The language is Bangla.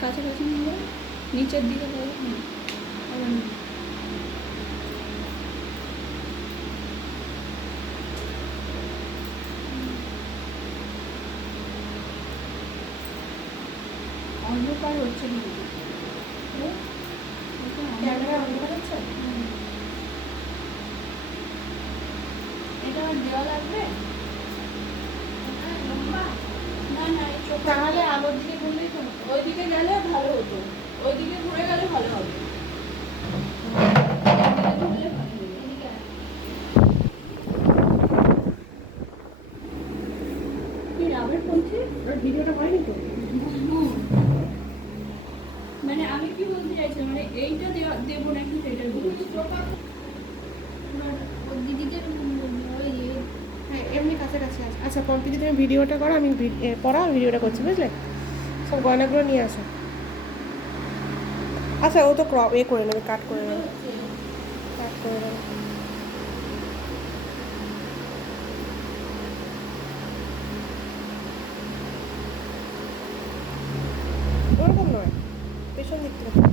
কাছাকাছি নিয়ে নিচের দিকে আবার অন্ধকার হচ্ছে অন্ধকার হচ্ছে? এটা আমার দেওয়া লাগবে? না না চোখ তাহলে আলোর দিকে রাবের পড়ছে ওর ভিডিওটা হয়নি তো মানে আমি কি বলতে চাইছি মানে এইটা দেবো নাকি সেটা? বলছি ওর দিদিদের ওই হ্যাঁ এমনি কাছাকাছি আছে। আচ্ছা পম্পি যদি তুমি ভিডিওটা করো আমি পড়া ভিডিওটা করছি বুঝলে? সব গয়নাগুলো নিয়ে আসো। আচ্ছা ও তো ক্রপ এ করে নেবে কাট করে নেবে। কাট করে নেবে। 얼굴 노래 패션 니트